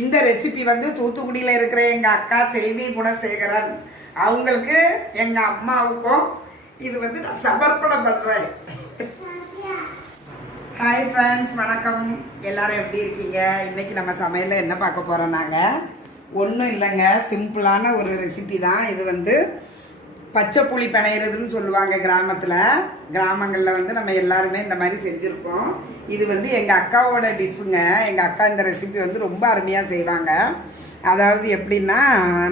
இந்த ரெசிபி வந்து தூத்துக்குடியில் இருக்கிற எங்கள் அக்கா செல்வி குணசேகரன். அவங்களுக்கு எங்கள் அம்மாவுக்கும் இது வந்து நான் சமர்ப்பணம் பண்ணுறேன் ஹாய் ஃப்ரெண்ட்ஸ் வணக்கம். எல்லாரும் எப்படி இருக்கீங்க? இன்னைக்கு நம்ம சமையலில் என்ன பார்க்க போகிறோம் நாங்கள் ஒன்றும் இல்லைங்க. சிம்பிளான ஒரு ரெசிபி தான். இது வந்து பச்சை புளி பிணையிறதுன்னு சொல்லுவாங்க கிராமத்தில். கிராமங்களில் வந்து நம்ம எல்லாருமே இந்த மாதிரி செஞ்சுருக்கோம் இது வந்து எங்கள் அக்காவோட டிஷ்ஷுங்க எங்கள் அக்கா இந்த ரெசிபி வந்து ரொம்ப அருமையாக செய்வாங்க. அதாவது எப்படின்னா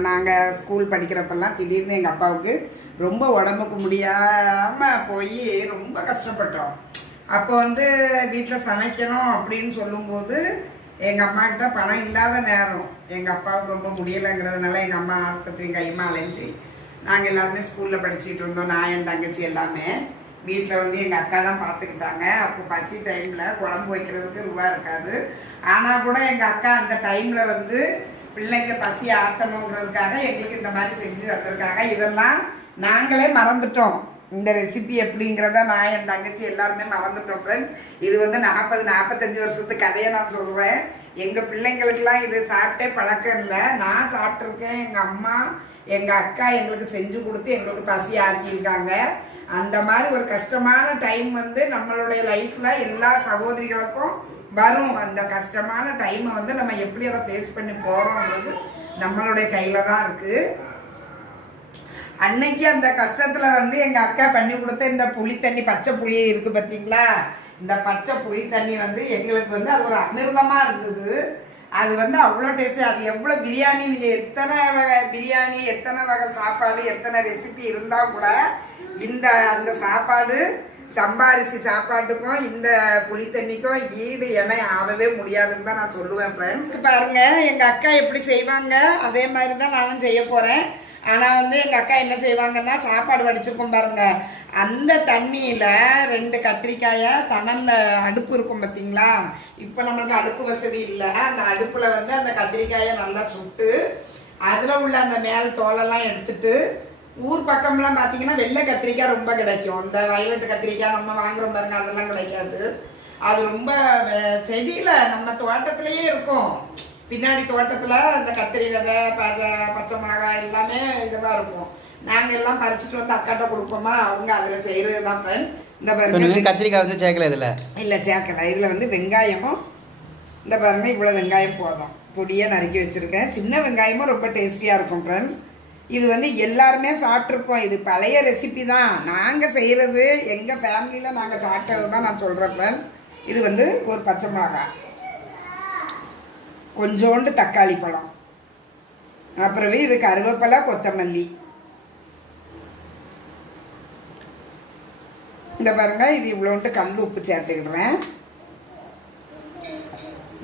நாங்கள் ஸ்கூல் படிக்கிறப்பெல்லாம் திடீர்னு எங்கள் அப்பாவுக்கு ரொம்ப உடம்புக்கு முடியாமல் போய் ரொம்ப கஷ்டப்பட்டோம். அப்போ வந்து வீட்டில் சமைக்கணும் அப்படின்னு சொல்லும்போது எங்கள் அம்மாக்கிட்ட பணம் இல்லாத நேரம். எங்கள் அப்பாவுக்கு ரொம்ப முடியலைங்கிறதுனால எங்கள் அம்மா ஆஸ்பத்திரி கைமா அலைஞ்சு நாங்கள் எல்லாருமே ஸ்கூலில் படிச்சுட்டு இருந்தோம். நான் என் தங்கச்சி எல்லாமே. வீட்டில் வந்து எங்கள் அக்கா தான் பார்த்துக்கிட்டாங்க அப்போ பசி டைமில் குழம்பு வைக்கிறதுக்கு ரூபா இருக்காது. ஆனால் கூட எங்கள் அக்கா அந்த டைமில் வந்து பிள்ளைங்க பசி ஆற்றணுங்கிறதுக்காக எங்களுக்கு இந்த மாதிரி செஞ்சு தந்திருக்காங்க. இதெல்லாம் நாங்களே மறந்துட்டோம். இந்த ரெசிபி எப்படிங்கிறத நான் என் தங்கச்சி எல்லாருமே மறந்துட்டோம் ஃப்ரெண்ட்ஸ் இது வந்து நாற்பது நாற்பத்தஞ்சு வருஷத்து கதையை நான் சொல்கிறேன் எங்கள் பிள்ளைங்களுக்கெல்லாம் இது சாப்பிட்டே பழக்கம் இல்லை. நான் சாப்பிட்ருக்கேன் எங்கள் அம்மா எங்கள் அக்கா எங்களுக்கு செஞ்சு கொடுத்து எங்களுக்கு பசி ஆக்கியிருக்காங்க. அந்த மாதிரி ஒரு கஷ்டமான டைம் வந்து நம்மளுடைய லைஃப்பில் எல்லா சகோதரிகளுக்கும் வரும். அந்த கஷ்டமான டைமை வந்து நம்ம எப்படி அதை ஃபேஸ் பண்ணி போகிறோம்ன்றது நம்மளுடைய கையில் தான் இருக்குது அன்னைக்கு அந்த கஷ்டத்துல வந்து எங்க அக்கா பண்ணி கொடுத்த இந்த புளி தண்ணி பச்சை புளி இருக்கு பாத்தீங்களா? இந்த பச்சை புளி தண்ணி வந்து எங்களுக்கு வந்து அது ஒரு அமிர்தமா இருந்தது. அது வந்து அவ்வளோ டேஸ்ட் அது எவ்வளோ பிரியாணி நீங்கள் எத்தனை வகை பிரியாணி எத்தனை வகை சாப்பாடு எத்தனை ரெசிபி இருந்தால் கூட இந்த அந்த சாப்பாடு சம்பாரிசி சாப்பாட்டுக்கும் இந்த புளி தண்ணிக்கும் ஈடு என ஆகவே முடியாதுன்னு தான் நான் சொல்லுவேன் ஃப்ரெண்ட்ஸ் பாருங்கள் எங்கள் அக்கா எப்படி செய்வாங்க அதே மாதிரி தான் நானும் செய்ய போகிறேன் ஆனால் வந்து எங்கள் அக்கா என்ன செய்வாங்கன்னா சாப்பாடு வடிச்சிருக்கும் பாருங்க. அந்த தண்ணியில் ரெண்டு கத்திரிக்காயை தணலில் அடுப்பு இருக்கும் பார்த்தீங்களா இப்போ நம்மளுக்கு அடுப்பு வசதி இல்லை. அந்த அடுப்பில் வந்து அந்த கத்திரிக்காயை நல்லா சுட்டு அதில் உள்ள அந்த மேல் தோலெல்லாம் எடுத்துட்டு ஊர் பக்கம்லாம் பார்த்தீங்கன்னா வெள்ளை கத்திரிக்காய் ரொம்ப கிடைக்கும். இந்த வயலட்டு கத்திரிக்காய் நம்ம வாங்குறோம் பாருங்க அதெல்லாம் கிடைக்காது. அது ரொம்ப வெ- நம்ம தோட்டத்திலேயே இருக்கும். பின்னாடி தோட்டத்தில் அந்த கத்திரி விதை பத பச்சை மிளகாய் எல்லாமே இதுவாக இருக்கும். நாங்கள் எல்லாம் பறிச்சுட்டு வந்து அக்காட்ட கொடுப்போமா? அவங்க அதில் செய்கிறது தான் ஃப்ரெண்ட்ஸ் இந்த பாருங்க. கத்திரிக்காய் வந்து சேர்க்கல இதில்? இல்லை சேர்க்கல. இதில் வந்து வெங்காயமும் இந்த பாருங்க இவ்வளோ வெங்காயம் போதும். பொடியாக நறுக்கி வச்சுருக்கேன். சின்ன வெங்காயமும் ரொம்ப டேஸ்டியாக இருக்கும் ஃப்ரெண்ட்ஸ் இது வந்து எல்லாருமே சாப்பிட்ருப்போம் இது பழைய ரெசிபி தான். நாங்கள் செய்கிறது எங்கள் ஃபேமிலியில் நாங்கள் சாப்பிட்டது தான் நான் சொல்கிறேன் ஃப்ரெண்ட்ஸ் இது வந்து ஒரு பச்சை மிளகாய். கொஞ்சோண்டு தக்காளி பழம். அப்புறமே இது கருவேப்பிலை கொத்தமல்லி. இந்த பாருங்க இது இவ்வளோன்ட்டு கல் உப்பு சேர்த்துக்கிடுறேன்.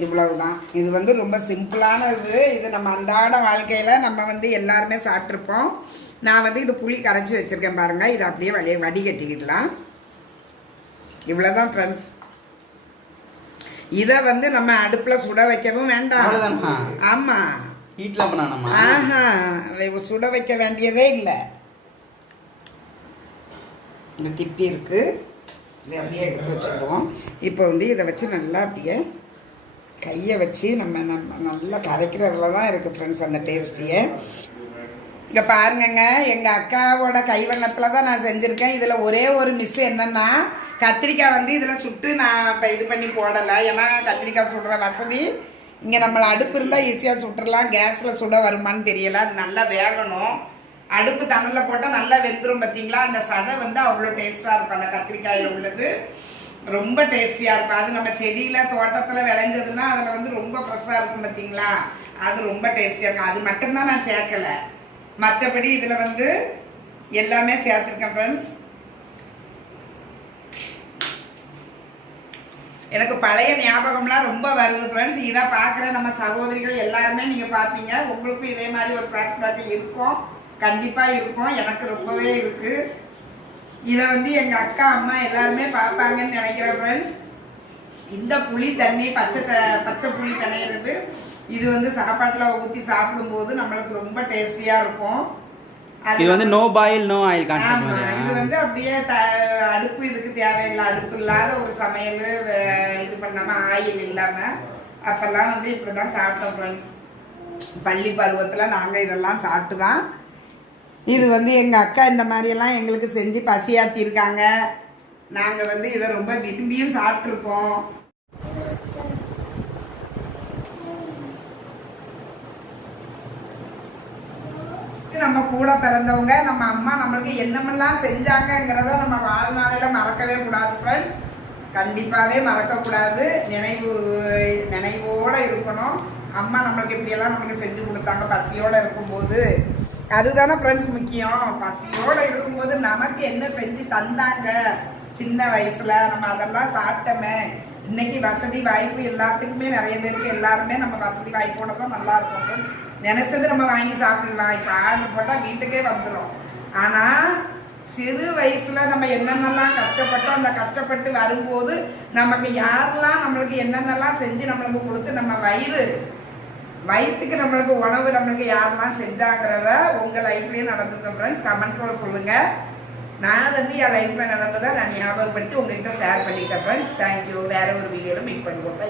இவ்வளவுதான். இது வந்து ரொம்ப சிம்பிளானது. இது நம்ம அன்றாட வாழ்க்கையில் நம்ம வந்து எல்லாருமே சாப்பிட்ருப்போம். நான் வந்து இது புளி கரைச்சி வச்சுருக்கேன் பாருங்கள் இதை அப்படியே வடி வடிகட்டிக்கிடலாம். இவ்வளோதான் ஃப்ரெண்ட்ஸ் இதை வந்து நம்ம அடுப்பில் சுட வைக்கவும் வேண்டாம்? ஆமாம் ஹீட்டில் பண்ணானம்மா ஆஹா சுட வைக்க வேண்டியதே இல்லை. இந்த டிப்பி இருக்கு. இதை அப்படியே எடுத்து வச்சுக்கிடுவோம். இப்போ வந்து இதை வச்சு நல்லா அப்படியே கையை வச்சு நம்ம நம்ம நல்லா கரைக்கிறதுல தான் இருக்குது ஃப்ரெண்ட்ஸ் அந்த டேஸ்டியே இங்கே பாருங்கங்க எங்கள் அக்காவோட கைவண்ணத்தில் தான் நான் செஞ்சுருக்கேன். இதில் ஒரே ஒரு மிஸ் என்னென்னா கத்திரிக்காய் வந்து இதில் சுட்டு நான் இப்போ இது பண்ணி போடலை. ஏன்னா கத்திரிக்காய் சுடுற வசதி. இங்கே நம்மளை அடுப்பு இருந்தால் ஈஸியாக சுட்டுறலாம். கேஸில் சுட வருமான்னு தெரியலை. அது நல்லா வேகணும். அடுப்பு தணலில் போட்டால் நல்லா வெந்துடும் பார்த்தீங்களா அந்த சதை வந்து அவ்வளோ டேஸ்ட்டாக இருக்கும். அந்த கத்திரிக்காயில் உள்ளது. ரொம்ப டேஸ்டியாக இருக்கும். அது நம்ம செடியில் தோட்டத்தில் விளைஞ்சதுன்னா அதில் வந்து ரொம்ப ஃப்ரெஷ்ஷாக இருக்கும் பார்த்தீங்களா அது ரொம்ப டேஸ்டியாக இருக்கும். அது மட்டும்தான் நான் சேர்க்கலை. மற்றபடி இதில் வந்து எல்லாமே சேர்த்துருக்கேன் ஃப்ரெண்ட்ஸ் எனக்கு பழைய ஞாபகம்லாம் ரொம்ப வருது ஃப்ரெண்ட்ஸ் இதை பார்க்குற நம்ம சகோதரிகள் எல்லாருமே நீங்கள் பார்ப்பீங்க. உங்களுக்கும் இதே மாதிரி ஒரு ஃப்ளாஷ்பேக் இருக்கும். கண்டிப்பாக இருக்கும். எனக்கு ரொம்பவே இருக்குது இதை வந்து எங்கள் அக்கா அம்மா எல்லாருமே பார்ப்பாங்கன்னு நினைக்கிறேன் ஃப்ரெண்ட்ஸ் இந்த புளி தண்ணி பச்சை த பச்சை புளி பிணையிறது இது வந்து சாப்பாட்டில் ஊற்றி சாப்பிடும்போது நம்மளுக்கு ரொம்ப டேஸ்டியாக இருக்கும். இது வந்து no boil no oil concept இது வந்து அப்படியே அடுப்பு இதுக்கு தேவையில்லை அடுப்பு இல்லாத ஒரு சமையல் இது பண்ணாம ஆயில் இல்லாம. அப்போல்லாம் வந்து இப்படி தான் சாப்பிட்டோம் ஃப்ரெண்ட்ஸ் பள்ளி பருவத்தில் நாங்கள் இதெல்லாம் சாப்பிட்டு தான் இது வந்து எங்கள் அக்கா இந்த மாதிரியெல்லாம் எங்களுக்கு செஞ்சு பசியாத்திருக்காங்க. நாங்கள் வந்து இதை ரொம்ப விரும்பியும் சாப்பிட்ருக்கோம் நம்ம கூட பிறந்தவங்க நம்ம அம்மா நம்மளுக்கு என்னமெல்லாம் செஞ்சாங்கங்கிறத நம்ம வாழ்நாளையில மறக்கவே கூடாது ஃப்ரெண்ட்ஸ் கண்டிப்பாகவே மறக்கக்கூடாது நினைவு நினைவோடு இருக்கணும். அம்மா நம்மளுக்கு இப்படியெல்லாம் நம்மளுக்கு செஞ்சு கொடுத்தாங்க பசியோடு இருக்கும்போது. அதுதானே ஃப்ரெண்ட்ஸ் முக்கியம். பசியோடு இருக்கும்போது நமக்கு என்ன செஞ்சு தந்தாங்க? சின்ன வயசில் நம்ம அதெல்லாம் சாப்பிட்டோமே. இன்னைக்கு வசதி வாய்ப்பு எல்லாத்துக்குமே நிறைய பேருக்கு எல்லாருமே நம்ம வசதி வாய்ப்போட தான் நல்லா இருக்கும். நினைச்சது நம்ம வாங்கி சாப்பிடலாம். இப்போ ஆர்டர் போட்டால் வீட்டுக்கே வந்துடும் ஆனால் சிறு வயசில் நம்ம என்னென்னலாம் கஷ்டப்பட்டோம் அந்த கஷ்டப்பட்டு வரும்போது நமக்கு யாரெல்லாம் நம்மளுக்கு என்னென்னலாம் செஞ்சு நம்மளுக்கு கொடுத்து நம்ம வயிறு வயிற்றுக்கு நம்மளுக்கு உணவு நம்மளுக்கு யாரெல்லாம் செஞ்சாங்கிறத உங்கள் லைஃப்லேயே நடந்திருக்க ஃப்ரெண்ட்ஸ் கமெண்ட்ல சொல்லுங்கள் நான் வந்து என் லைஃப்பில் நடந்ததை நான் ஞாபகப்படுத்தி உங்ககிட்ட ஷேர் பண்ணிட்டேன் ஃப்ரெண்ட்ஸ் தேங்க்யூ வேறு ஒரு வீடியோவில் மீட் பண்ணுவோம். பை